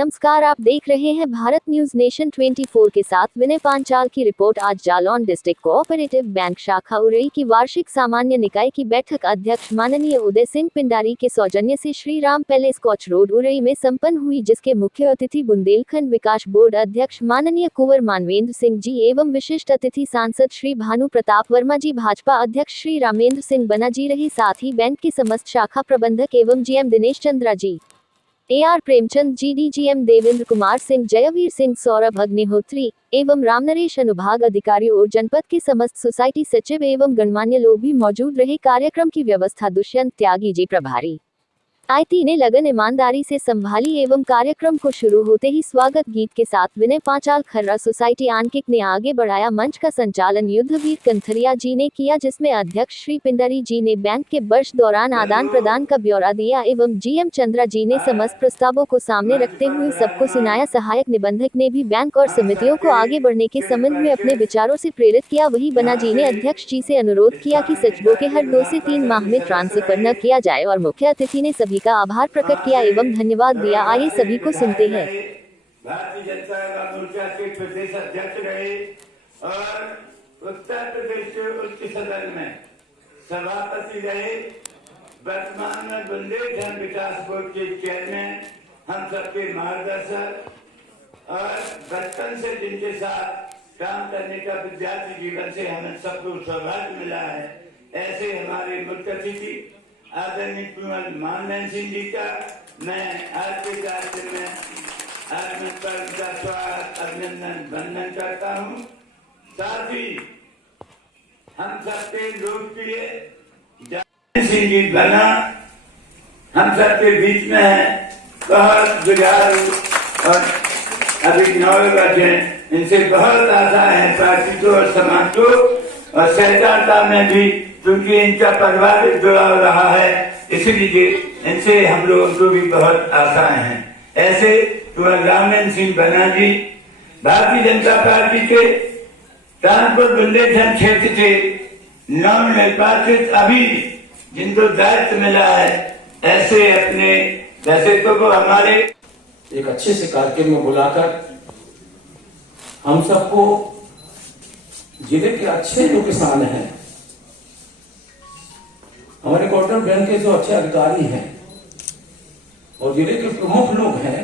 नमस्कार, आप देख रहे हैं भारत न्यूज नेशन 24 के साथ विनय पांचाल की रिपोर्ट। आज जालौन डिस्ट्रिक्ट कोऑपरेटिव बैंक शाखा उरई की वार्षिक सामान्य निकाय की बैठक अध्यक्ष माननीय उदय सिंह पिंडारी के सौजन्य से Shri Ram palace coach road Orai में संपन्न हुई, जिसके मुख्य अतिथि बुंदेलखंड विकास बोर्ड अध्यक्ष माननीय कुंवर मानवेंद्र सिंह जी एवं विशिष्ट अतिथि सांसद श्री भानु प्रताप वर्मा जी, भाजपा अध्यक्ष श्री रामेंद्र सिंह बना जी रहे, साथ ही बैंक के समस्त शाखा प्रबंधक एवं जीएम दिनेश चंद्रा जी, AR प्रेमचंद जी, DGM देवेंद्र कुमार सिंह, जयवीर सिंह, सौरभ अग्निहोत्री एवं रामनरेश अनुभाग अधिकारी और जनपद के समस्त सोसाइटी सचिव एवं गणमान्य लोग भी मौजूद रहे। कार्यक्रम की व्यवस्था दुष्यंत त्यागी जी प्रभारी IT ने लगन ईमानदारी से संभाली एवं कार्यक्रम को शुरू होते ही स्वागत गीत के साथ विनय पांचाल खर्रा सोसाइटी आंकिक ने आगे बढ़ाया। मंच का संचालन युद्धवीर कंथरिया जी ने किया, जिसमें अध्यक्ष श्री पिंडारी जी ने बैंक के वर्ष दौरान आदान प्रदान का ब्यौरा दिया एवं GM चंद्रा जी ने समस्त प्रस्तावों को सामने रखते हुए सबको सुनाया। सहायक निबंधक ने भी बैंक और समितियों को आगे बढ़ने के संबंध में अपने विचारों से प्रेरित किया। वही बना जी ने अध्यक्ष जी से अनुरोध किया कि सचिवों के हर 2 से 3 माह में ट्रांसफर न किया जाए और मुख्य अतिथि ने सभी का आभार प्रकट किया एवं धन्यवाद दिया। आइए सभी को सुनते हैं। भारतीय जनता मोर्चा के प्रदेश अध्यक्ष रहे और उत्तर प्रदेश के उच्च सदन में सभापति रहे। वर्तमान में बुंदेलखंड विकास बोर्ड के चेयरमैन, हम सबके मार्गदर्शक और बचपन से जिनके साथ काम करने का विद्यार्थी जीवन से हमें सबको सौभाग्य मिला है, ऐसे हमारे मुख्य अतिथि आदरणीय कुंवर मानवेंद्र सिंह जी का मैं आज के कार्यक्रम में आगमन पर उनका स्वागत, अभिनंदन, वंदन करता हूँ। साथ ही हम सबके लोकप्रिय सिंह जी बना हम सबके बीच में है, बहुत जुझारू और अभी 9 बजे इनसे बहुत आशा है पार्टी को और समाज को और सहकारिता में भी, क्योंकि इनका पारिवारिक जुड़ाव रहा है, इसलिए इनसे हम लोगों को भी बहुत आशाएं हैं। ऐसे कुंवर रामेंद्र सिंह बना जी भारतीय जनता पार्टी के कानपुर बुंदेलखंड क्षेत्र से नवनिर्वाचित, अभी जिनको दायित्व मिला है, ऐसे अपने वैसे तो वो हमारे एक अच्छे से कार्यक्रम में बुलाकर हम सबको जिले के अच्छे जो किसान हैं, हमारे कोऑपरेटिव बैंक के जो अच्छे अधिकारी हैं और जिले के प्रमुख लोग हैं,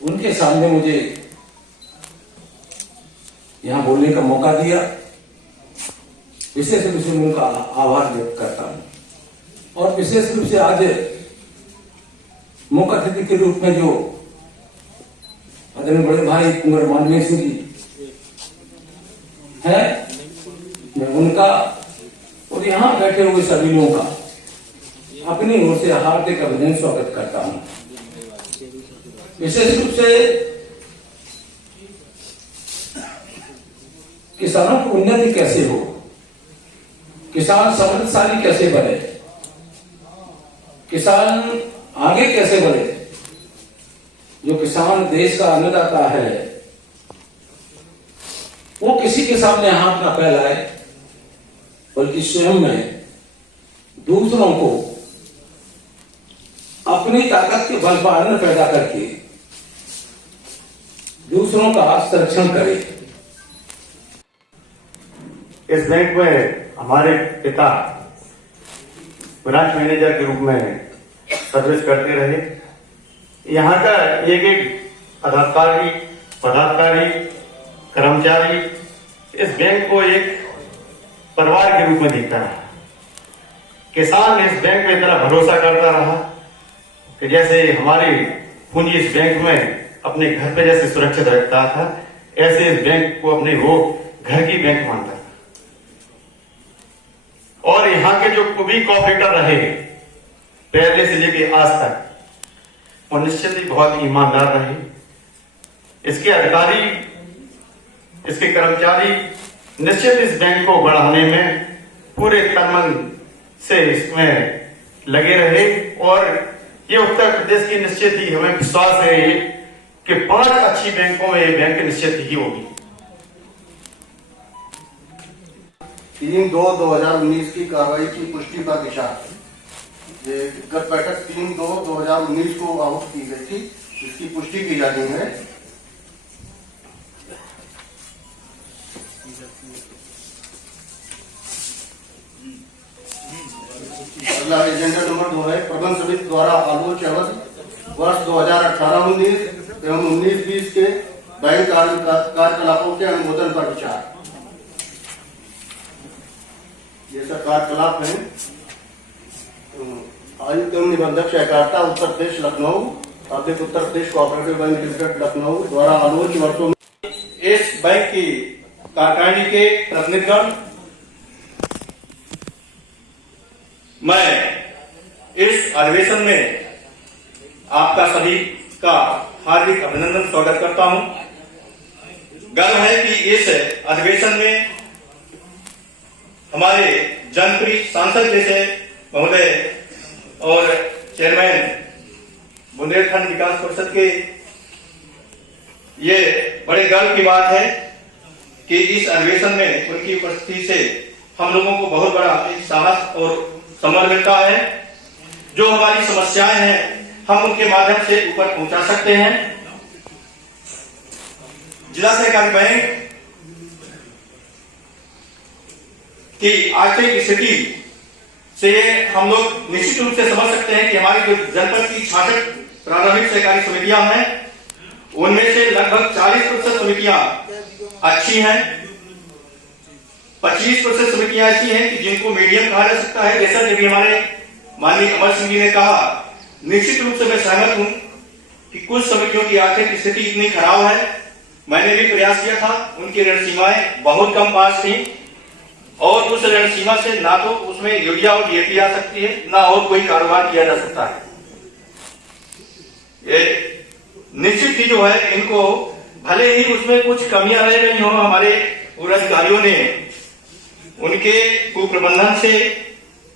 उनके सामने मुझे यहां बोलने का मौका दिया। विशेष रूप से उनका आभार व्यक्त करता हूं और विशेष रूप से आज मुख्य अतिथि के रूप में जो आदरणीय बड़े भाई कुंवर मानवेंद्र सिंह जी है, मैं उनका और यहाँ बैठे हुए सभी लोगों का अपनी ओर से हार्दिक अभिनंदन स्वागत करता हूं। विशेष रूप से किसानों की उन्नति कैसे हो, किसान समृद्धशाली कैसे बने, किसान आगे कैसे बढ़े, जो किसान देश का अन्नदाता है वो किसी के सामने हाथ ना फैलाए, बल्कि स्वयं में दूसरों को अपनी ताकत के बल पर अन्न पैदा करके दूसरों का संरक्षण करे। इस बैंक में हमारे पिता ब्रांच मैनेजर के रूप में सर्विस करते रहे। यहाँ का एक पदाधिकारी कर्मचारी इस बैंक को एक परिवार के रूप में देखता रहा। किसान इस बैंक में इतना भरोसा करता रहा कि जैसे हमारी पूंजी इस बैंक में अपने घर पे जैसे सुरक्षित रखता था, ऐसे इस बैंक को अपने वो घर की बैंक मानता था। और यहाँ के जो भी कॉपरेटर रहे पहले से लेके आज तक, वो निश्चित ही बहुत ईमानदार रहे। इसके अधिकारी, इसके कर्मचारी निश्चित इस बैंक को बढ़ाने में पूरे तन से इसमें लगे रहे और ये उत्तर प्रदेश की निश्चित ही हमें विश्वास है कि 5 अच्छी बैंकों में ये बैंक निश्चित ही होगी। 3/2/2019 की कार्रवाई की पुष्टि का दिशा गत बैठक 3/2/2019 को आहूत की गई थी इसकी पुष्टि की जाती है। अगला एजेंडा नंबर 2 है प्रबंध समिति द्वारा आलोच्य अवधि वर्ष 2018-19 एवं 19-20 के बैंक कार्यकलापों के अनुमोदन पर विचार। ये सब कार्यकलाप है। आयुक्त एवं निबंधक सहकारिता Uttar Pradesh Lucknow, public Uttar Pradesh cooperative bank limited Lucknow द्वारा आलोच्य वर्षों में इस बैंक की कार्यकारिणी के प्रतिनिधिगण, मैं इस अधिवेशन में आपका सभी का हार्दिक अभिनंदन स्वागत करता हूं। गर्व है कि इस अधिवेशन में हमारे जनप्रिय सांसद जैसे महोदय और चेयरमैन बुंदेलखंड विकास परिषद के, ये बड़े गर्व की बात है कि इस अधिवेशन में उनकी उपस्थिति से हम लोगों को बहुत बड़ा एक साहस और समझ मिलता है। जो हमारी समस्याएं हैं हम उनके माध्यम से ऊपर पहुंचा सकते हैं। जिला सहकारी बैंक की आर्थिक स्थिति से हम लोग निश्चित रूप से समझ सकते हैं कि हमारी जो जनपद की 66 प्रारंभिक सहकारी समितियां हैं उनमें से लगभग 40% समितियां अच्छी हैं, 25% समितियां ऐसी हैं कि जिनको मीडियम कहा जा सकता है। जैसा कि हमारे माननीय अमर सिंह जी ने कहा, निश्चित रूप से मैं सहमत हूं कि कुछ समितियों की आर्थिक स्थिति इतनी खराब है। मैंने भी प्रयास किया था, उनकी ऋण सीमाएं बहुत कम पास थी और उस ऋण सीमा से ना तो उसमें यूरिया और डीएपी आ सकती है, ना और कोई कारोबार किया जा सकता है। ये निश्चित ही जो है, इनको भले ही उसमें कुछ कमियां रह गई हो, हमारे पूर्व अधिकारियों ने उनके कुप्रबंधन से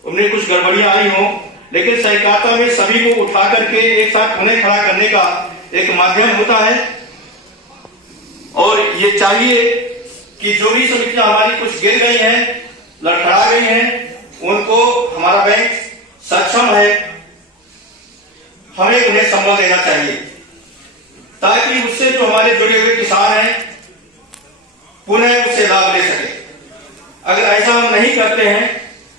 उनमें कुछ गड़बड़ियां आई हो, लेकिन सहकारिता में सभी को उठा करके एक साथ उन्हें खड़ा करने का एक माध्यम होता है। और ये चाहिए कि जो भी समितियां हमारी कुछ गिर गई हैं, लड़खड़ा गई हैं, उनको हमारा बैंक सक्षम है, हमें उन्हें संबल देना चाहिए ताकि उससे जो हमारे जुड़े हुए किसान हैं पुनः उससे लाभ ले सके। अगर ऐसा हम नहीं करते हैं,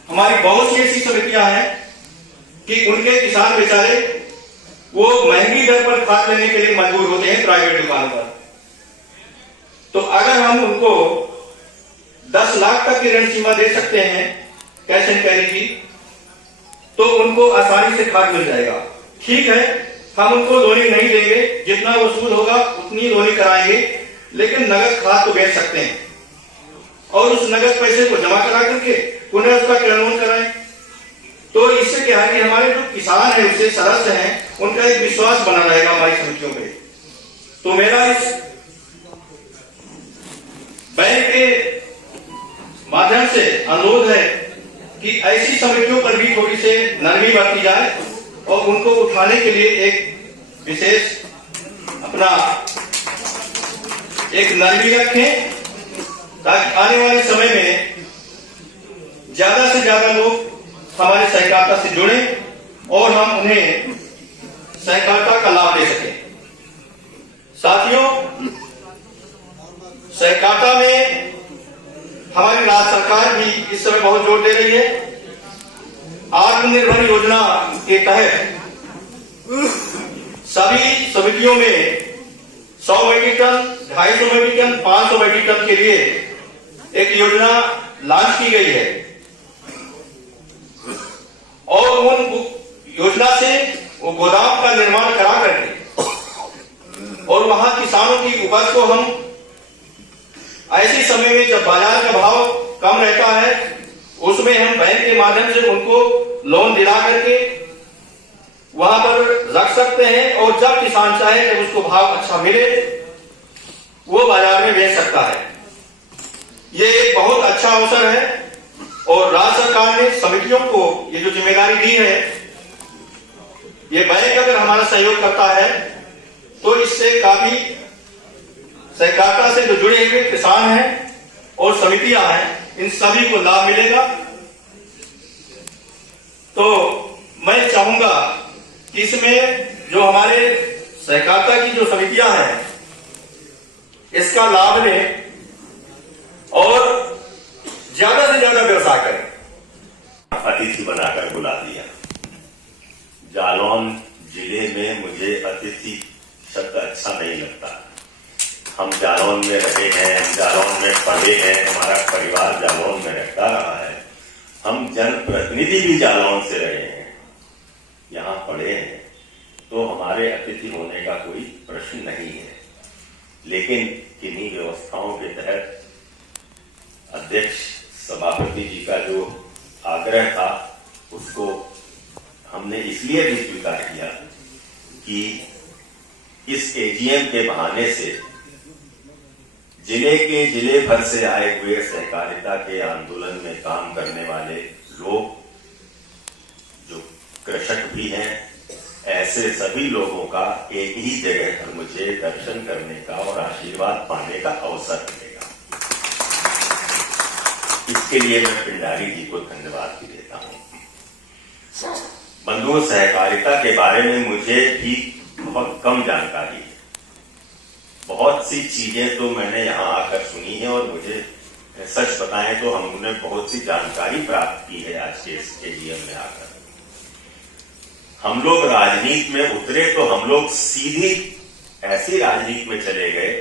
हमारी बहुत सी ऐसी समितियां हैं कि उनके किसान बेचारे वो महंगी दर पर खाद लेने के लिए मजबूर होते हैं प्राइवेट दुकानों पर। तो अगर हम उनको 10 लाख तक की ऋण सीमा दे सकते हैं कैश एंड कैरी की, तो उनको आसानी से खाद मिल जाएगा। ठीक है, हम उनको लोनिंग नहीं देंगे, जितना वसूल होगा उतनी लोनिंग कराएंगे, लेकिन नगद खाद तो बेच सकते हैं और उस नगद पैसे को जमा करा करके पुनः उसका क्रियान्वयन कराएं। तो इससे क्या है कि हमारे जो किसान है, उससे सदस्य हैं, उनका एक विश्वास बना रहेगा हमारी समितियों पे। तो मेरा इस बैंक के माध्यम से अनुरोध है कि ऐसी समितियों पर भी थोड़ी से नरमी बरती जाए और उनको उठाने के लिए एक विशेष अपना एक नरमी रखें, ताकि आने वाले समय में ज्यादा से ज्यादा लोग हमारे सहकारिता से जुड़े और हम उन्हें सहकारिता का लाभ दे सकें। साथियों, सहकारिता में हमारी राज्य सरकार भी इस समय बहुत जोर दे रही है। आत्मनिर्भर योजना के तहत सभी समितियों में 100 metric ton, 250 metric ton, 500 metric ton के लिए एक योजना लॉन्च की गई है और उन योजना से वो गोदाम का निर्माण करा करके और वहां किसानों की उपज को हम ऐसे समय में जब बाजार का भाव कम रहता है, उसमें हम बैंक के माध्यम से उनको लोन दिला करके वहां पर रख सकते हैं और जब किसान चाहे, जब उसको भाव अच्छा मिले, वो बाजार में बेच सकता है। ये एक बहुत अच्छा अवसर है और राज्य सरकार ने समितियों को ये जो जिम्मेदारी दी है, ये बैंक अगर हमारा सहयोग करता है तो इससे काफी सहकारिता से जो जुड़े हुए किसान हैं और समितियां हैं, इन सभी को लाभ मिलेगा। तो मैं चाहूंगा कि इसमें जो हमारे सहकारिता की जो समितियां हैं इसका लाभ लें और ज्यादा से ज्यादा व्यवसाय करें। अतिथि बनाकर बुला दिया। जालौन जिले में मुझे अतिथि शब्द अच्छा नहीं लगता। हम जालौन में रहे हैं, हम जालौन में पढ़े हैं, हमारा परिवार जालौन में रहता रहा है, हम जनप्रतिनिधि भी जालौन से रहे हैं, यहाँ पढ़े हैं, तो हमारे अतिथि होने का कोई प्रश्न नहीं है। लेकिन किन्हीं व्यवस्थाओं के तहत अध्यक्ष सभापति जी का जो आग्रह था उसको हमने इसलिए भी स्वीकार किया कि इस एजीएम के बहाने से जिले भर से आए हुए सहकारिता के आंदोलन में काम करने वाले लोग, जो कृषक भी हैं, ऐसे सभी लोगों का एक ही जगह पर मुझे दर्शन करने का और आशीर्वाद पाने का अवसर मिलेगा। इसके लिए मैं पिंडारी जी को धन्यवाद भी देता हूं। बंधुओं, सहकारिता के बारे में मुझे भी बहुत कम जानकारी है। बहुत सी चीजें तो मैंने यहाँ आकर सुनी है और मुझे सच बताएं तो हमने बहुत सी जानकारी प्राप्त की है आज के इस एजीएम में आकर। हम लोग राजनीति में उतरे तो हम लोग सीधी ऐसी राजनीति में चले गए